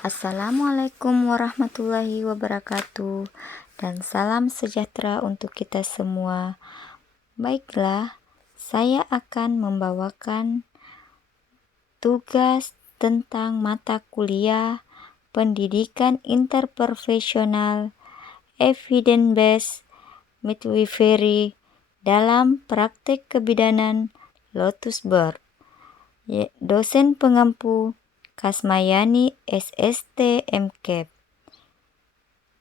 Assalamualaikum warahmatullahi wabarakatuh, dan salam sejahtera untuk kita semua. Baiklah, saya akan membawakan tugas tentang mata kuliah Pendidikan Interprofesional Evidence-Based Midwifery dalam Praktek Kebidanan Lotus Birth. Dosen pengampu Kasmayani SST MKEP,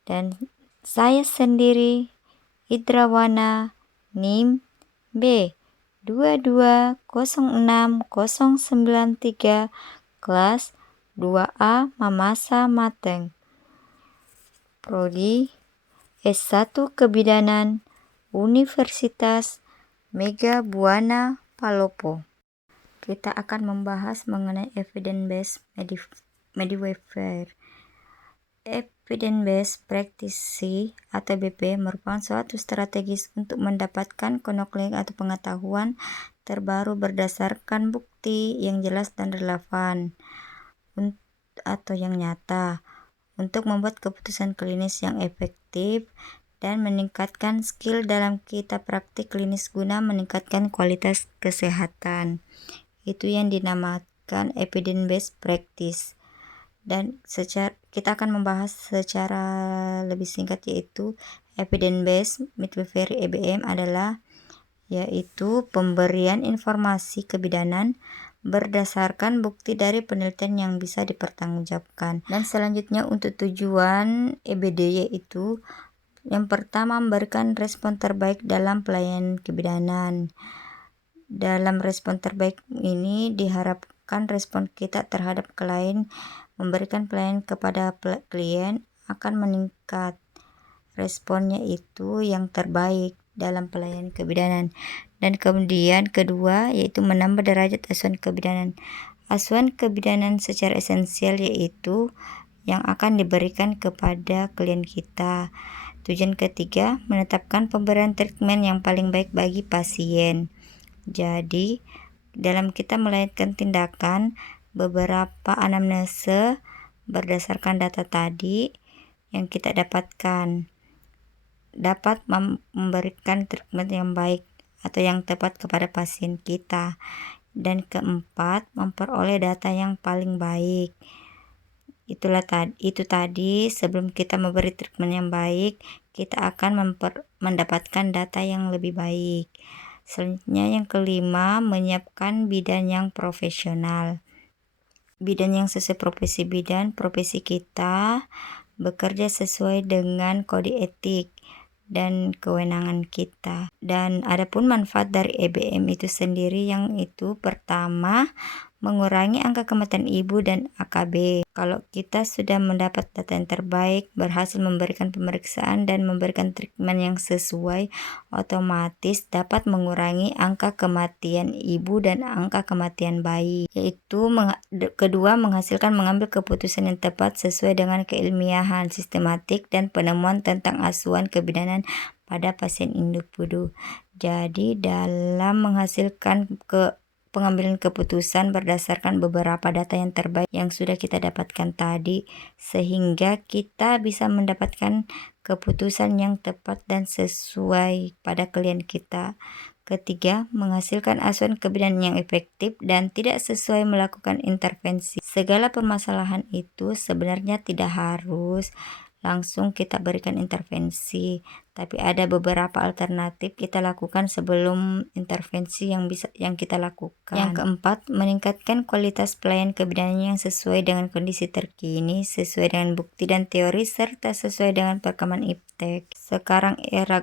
dan saya sendiri Idrawana NIM B 2206093 kelas 2A Mamasa Mateng, Prodi S1 Kebidanan Universitas Mega Buana Palopo. Kita akan membahas mengenai evidence-based midwifery. Evidence-based practice atau BP merupakan suatu strategis untuk mendapatkan knowledge atau pengetahuan terbaru berdasarkan bukti yang jelas dan relevan atau yang nyata untuk membuat keputusan klinis yang efektif dan meningkatkan skill dalam kita praktik klinis guna meningkatkan kualitas kesehatan. Itu yang dinamakan evidence-based practice. Dan kita akan membahas secara lebih singkat, yaitu evidence-based midwifery EBM adalah yaitu pemberian informasi kebidanan berdasarkan bukti dari penelitian yang bisa dipertanggungjawabkan. Dan selanjutnya untuk tujuan EBD yaitu yang pertama, memberikan respon terbaik dalam pelayanan kebidanan. Dalam respon terbaik ini diharapkan respon kita terhadap klien memberikan pelayanan kepada klien akan meningkat. Responnya itu yang terbaik dalam pelayanan kebidanan. Dan kemudian kedua yaitu menambah derajat asuhan kebidanan. Asuhan kebidanan secara esensial yaitu yang akan diberikan kepada klien kita. Tujuan ketiga, menetapkan pemberian treatment yang paling baik bagi pasien. Jadi, dalam kita melakukan tindakan, beberapa anamnese berdasarkan data tadi yang kita dapatkan dapat memberikan treatment yang baik atau yang tepat kepada pasien kita. Dan keempat, memperoleh data yang paling baik. Itu tadi sebelum kita memberi treatment yang baik, kita akan mendapatkan data yang lebih baik. Selanjutnya yang kelima, menyiapkan bidan yang profesional. Bidan yang sesuai profesi kita bekerja sesuai dengan kode etik dan kewenangan kita. Dan adapun manfaat dari EBM itu sendiri yang itu pertama, mengurangi angka kematian ibu dan AKB. Kalau kita sudah mendapat data yang terbaik, berhasil memberikan pemeriksaan dan memberikan treatment yang sesuai, otomatis dapat mengurangi angka kematian ibu dan angka kematian bayi. Yaitu kedua, menghasilkan mengambil keputusan yang tepat sesuai dengan keilmiahan, sistematik, dan penemuan tentang asuhan kebidanan pada pasien individu. Jadi dalam menghasilkan pengambilan keputusan berdasarkan beberapa data yang terbaik yang sudah kita dapatkan tadi, sehingga kita bisa mendapatkan keputusan yang tepat dan sesuai pada klien kita. Ketiga, menghasilkan asuhan kebidanan yang efektif dan tidak sesuai melakukan intervensi. Segala permasalahan itu sebenarnya tidak harus langsung kita berikan intervensi, tapi ada beberapa alternatif kita lakukan sebelum intervensi yang kita lakukan. Yang keempat, meningkatkan kualitas pelayanan kebidanan yang sesuai dengan kondisi terkini, sesuai dengan bukti dan teori, serta sesuai dengan perkembangan iptek. Sekarang era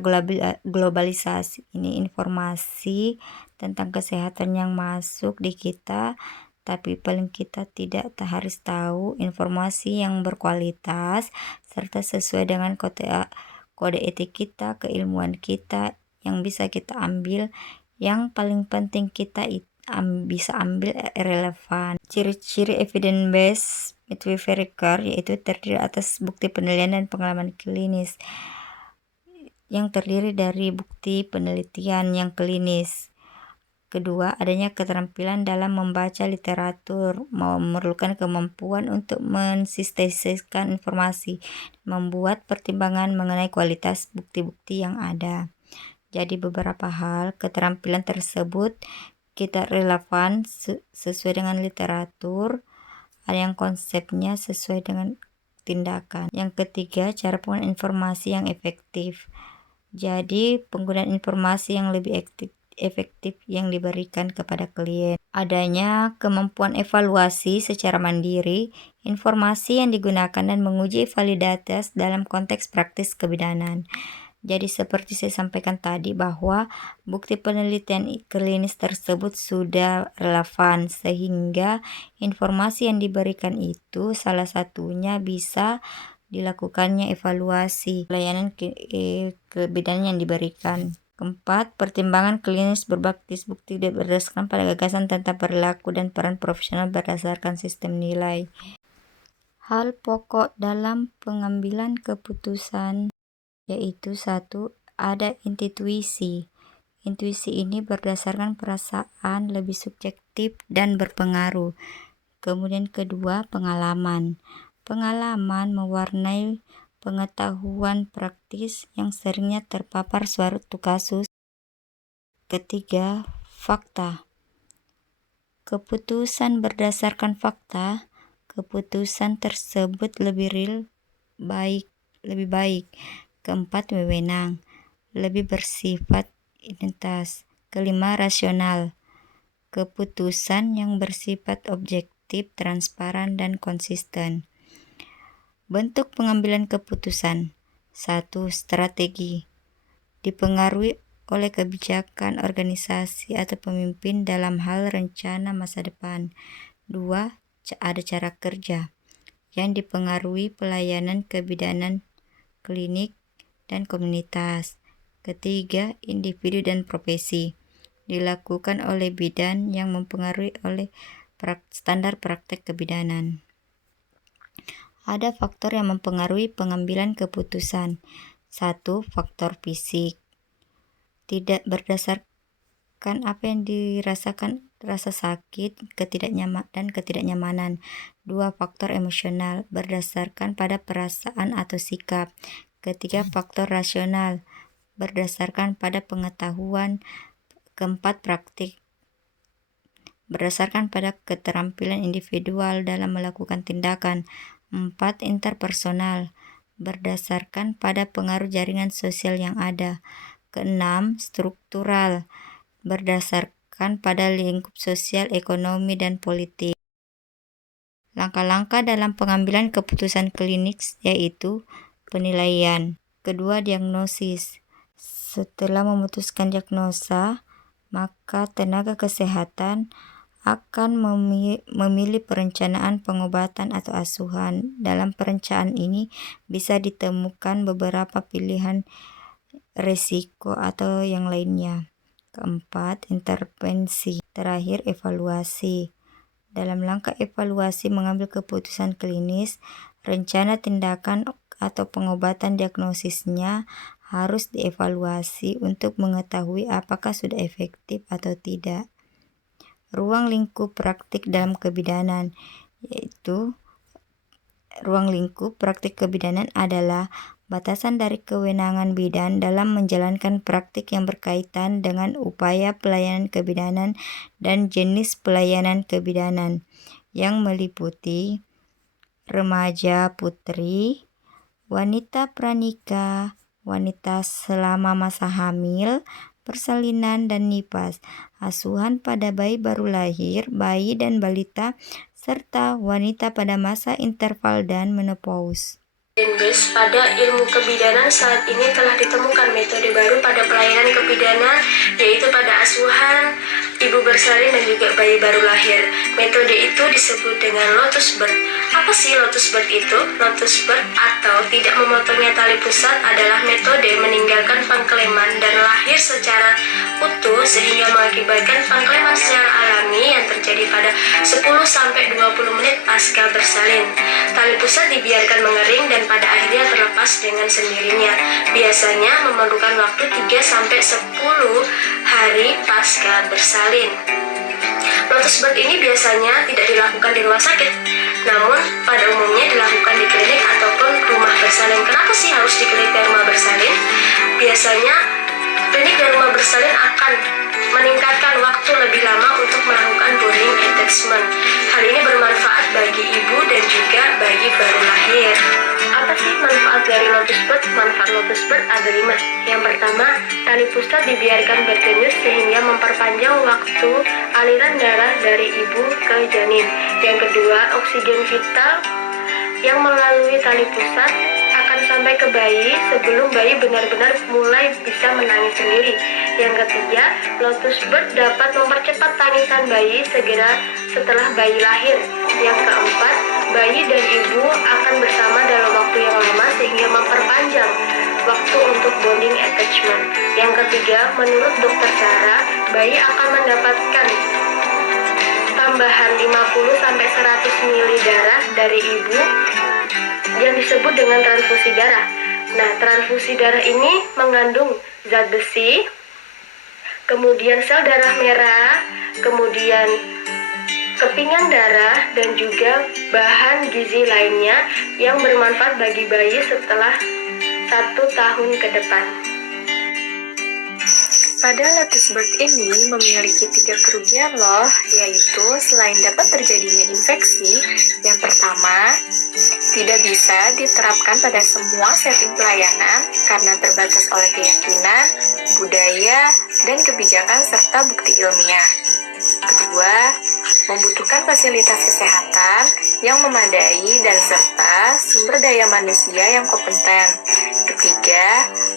globalisasi ini, informasi tentang kesehatan yang masuk di kita, tapi paling kita tidak harus tahu informasi yang berkualitas serta sesuai dengan kode etik kita, keilmuan kita yang bisa kita ambil. Yang paling penting kita bisa ambil relevan. Ciri-ciri evidence-based midwifery care yaitu terdiri atas bukti penelitian dan pengalaman klinis yang terdiri dari bukti penelitian yang klinis. Kedua, adanya keterampilan dalam membaca literatur, memerlukan kemampuan untuk mensintesiskan informasi, membuat pertimbangan mengenai kualitas bukti-bukti yang ada. Jadi beberapa hal keterampilan tersebut kita relevan sesuai dengan literatur, ada yang konsepnya sesuai dengan tindakan. Yang ketiga, cara penggunaan informasi yang efektif. Jadi penggunaan informasi yang lebih efektif yang diberikan kepada klien. Adanya kemampuan evaluasi secara mandiri, informasi yang digunakan dan menguji validitas dalam konteks praktis kebidanan. Jadi seperti saya sampaikan tadi bahwa bukti penelitian klinis tersebut sudah relevan sehingga informasi yang diberikan itu salah satunya bisa dilakukannya evaluasi pelayanan kebidanan yang diberikan. Keempat, pertimbangan klinis berbasis bukti berdasarkan pada gagasan tentang perilaku dan peran profesional berdasarkan sistem nilai. Hal pokok dalam pengambilan keputusan yaitu 1. Ada intuisi. Intuisi ini berdasarkan perasaan, lebih subjektif dan berpengaruh. Kemudian kedua, pengalaman. Pengalaman mewarnai pengetahuan praktis yang seringnya terpapar suatu kasus. Ketiga, fakta. Keputusan berdasarkan fakta, keputusan tersebut lebih baik. Keempat, wewenang, lebih bersifat identitas. Kelima, rasional. Keputusan yang bersifat objektif, transparan, dan konsisten. Bentuk pengambilan keputusan. 1. Strategi. Dipengaruhi oleh kebijakan organisasi atau pemimpin dalam hal rencana masa depan. 2. Ada cara kerja yang dipengaruhi pelayanan kebidanan klinik dan komunitas. Ketiga, individu dan profesi. Dilakukan oleh bidan yang mempengaruhi oleh standar praktek kebidanan. Ada faktor yang mempengaruhi pengambilan keputusan. 1. Faktor fisik. Tidak berdasarkan apa yang dirasakan, rasa sakit, ketidaknyamanan. 2. Faktor emosional, berdasarkan pada perasaan atau sikap. Ketiga, faktor rasional, berdasarkan pada pengetahuan. Keempat, praktik, berdasarkan pada keterampilan individual dalam melakukan tindakan. 4. Interpersonal, berdasarkan pada pengaruh jaringan sosial yang ada. Keenam, struktural, berdasarkan pada lingkup sosial, ekonomi, dan politik. Langkah-langkah dalam pengambilan keputusan klinis yaitu penilaian. Kedua, diagnosis. Setelah memutuskan diagnosa, maka tenaga kesehatan akan memilih perencanaan pengobatan atau asuhan. Dalam perencanaan ini bisa ditemukan beberapa pilihan resiko atau yang lainnya. Keempat, intervensi. Terakhir, evaluasi. Dalam langkah evaluasi mengambil keputusan klinis, rencana tindakan atau pengobatan diagnosisnya harus dievaluasi untuk mengetahui apakah sudah efektif atau tidak. Ruang lingkup praktik dalam kebidanan, yaitu ruang lingkup praktik kebidanan adalah batasan dari kewenangan bidan dalam menjalankan praktik yang berkaitan dengan upaya pelayanan kebidanan dan jenis pelayanan kebidanan yang meliputi remaja putri, wanita pranikah, wanita selama masa hamil, persalinan dan nifas, asuhan pada bayi baru lahir, bayi dan balita, serta wanita pada masa interval dan menopause. Pada ilmu kebidanan saat ini telah ditemukan metode baru pada pelayanan kebidanan, yaitu pada asuhan, ibu bersalin dan juga bayi baru lahir. Metode itu disebut dengan lotus birth. Apa sih lotus birth itu? Lotus birth atau tidak memotongnya tali pusat adalah metode meninggalkan pengkleman dan lahir secara utuh sehingga mengakibatkan pengkleman secara alami yang terjadi pada 10-20 menit pasca bersalin. Tali pusat dibiarkan mengering dan pada akhirnya terlepas dengan sendirinya. Biasanya memerlukan waktu 3-10 hari pasca bersalin. Lotus birth ini biasanya tidak dilakukan di rumah sakit, namun pada umumnya dilakukan di klinik ataupun rumah bersalin. Kenapa sih harus di klinik dan rumah bersalin? Biasanya klinik dan rumah bersalin akan meningkatkan waktu lebih lama untuk melakukan bonding attachment. Hal ini bermanfaat bagi ibu dan juga bayi baru lahir. Apa sih manfaat dari lotus birth? Manfaat lotus birth ada 5. Yang pertama, tali pusat dibiarkan berdenyut sehingga memperpanjang waktu aliran darah dari ibu ke janin. Yang kedua, oksigen vital yang melalui tali pusat akan sampai ke bayi sebelum bayi benar-benar mulai bisa menangis sendiri. Yang ketiga, lotus birth dapat mempercepat tangisan bayi segera setelah bayi lahir. Yang keempat, bayi dan ibu akan bersama dalam waktu yang lama sehingga memperpanjang waktu untuk bonding attachment. Yang ketiga, menurut dokter Sarah, bayi akan mendapatkan tambahan 50-100 ml darah dari ibu yang disebut dengan transfusi darah. Nah, transfusi darah ini mengandung zat besi, kemudian sel darah merah, kemudian kepingan darah, dan juga bahan gizi lainnya yang bermanfaat bagi bayi setelah 1 tahun ke depan. Pada lotus birth ini memiliki 3 kerugian loh, yaitu selain dapat terjadinya infeksi, yang pertama, tidak bisa diterapkan pada semua setting pelayanan karena terbatas oleh keyakinan, budaya, dan kebijakan serta bukti ilmiah. Kedua, membutuhkan fasilitas kesehatan yang memadai dan serta sumber daya manusia yang kompeten. Ketiga,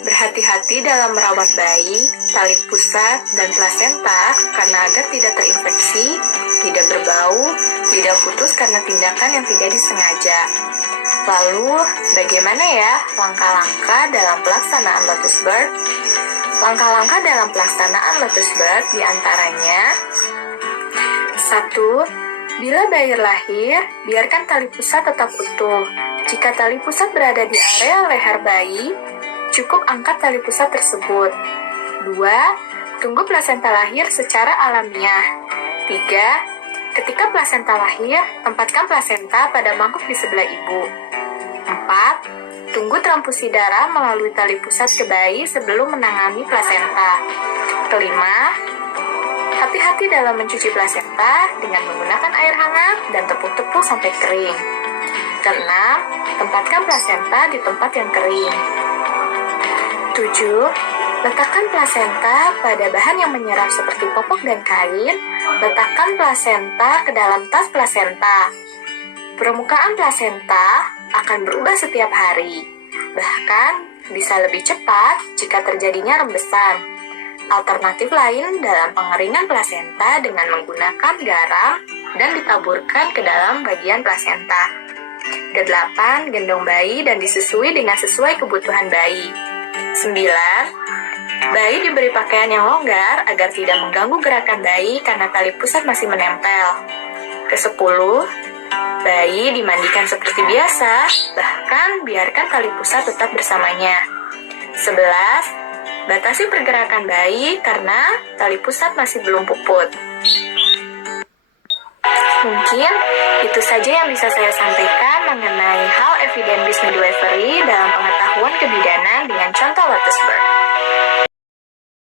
berhati-hati dalam merawat bayi, tali pusat, dan plasenta karena agar tidak terinfeksi, tidak berbau, tidak putus karena tindakan yang tidak disengaja. Lalu, bagaimana ya langkah-langkah dalam pelaksanaan lotus birth? Langkah-langkah dalam pelaksanaan lotus birth diantaranya: 1. Bila bayi lahir, biarkan tali pusat tetap utuh. Jika tali pusat berada di area leher bayi, cukup angkat tali pusat tersebut. 2. Tunggu plasenta lahir secara alamiah. 3. Ketika plasenta lahir, tempatkan plasenta pada mangkuk di sebelah ibu. 4. Tunggu transfusi darah melalui tali pusat ke bayi sebelum menangani plasenta. 5. Hati-hati dalam mencuci plasenta dengan menggunakan air hangat dan tepuk-tepuk sampai kering. 6. Tempatkan plasenta di tempat yang kering. 7. Letakkan plasenta pada bahan yang menyerap seperti popok dan kain. Letakkan plasenta ke dalam tas plasenta. Permukaan plasenta akan berubah setiap hari. Bahkan bisa lebih cepat jika terjadinya rembesan. Alternatif lain dalam pengeringan plasenta dengan menggunakan garam dan ditaburkan ke dalam bagian plasenta. 8. Gendong bayi dan disusui dengan sesuai kebutuhan bayi. 9. Bayi diberi pakaian yang longgar agar tidak mengganggu gerakan bayi karena tali pusat masih menempel. 10. Bayi dimandikan seperti biasa, bahkan biarkan tali pusat tetap bersamanya. 11. Batasi pergerakan bayi karena tali pusat masih belum puput. Mungkin itu saja yang bisa saya sampaikan mengenai hal evidence-based midwifery dalam pengetahuan kebidanan dengan contoh lotus birth.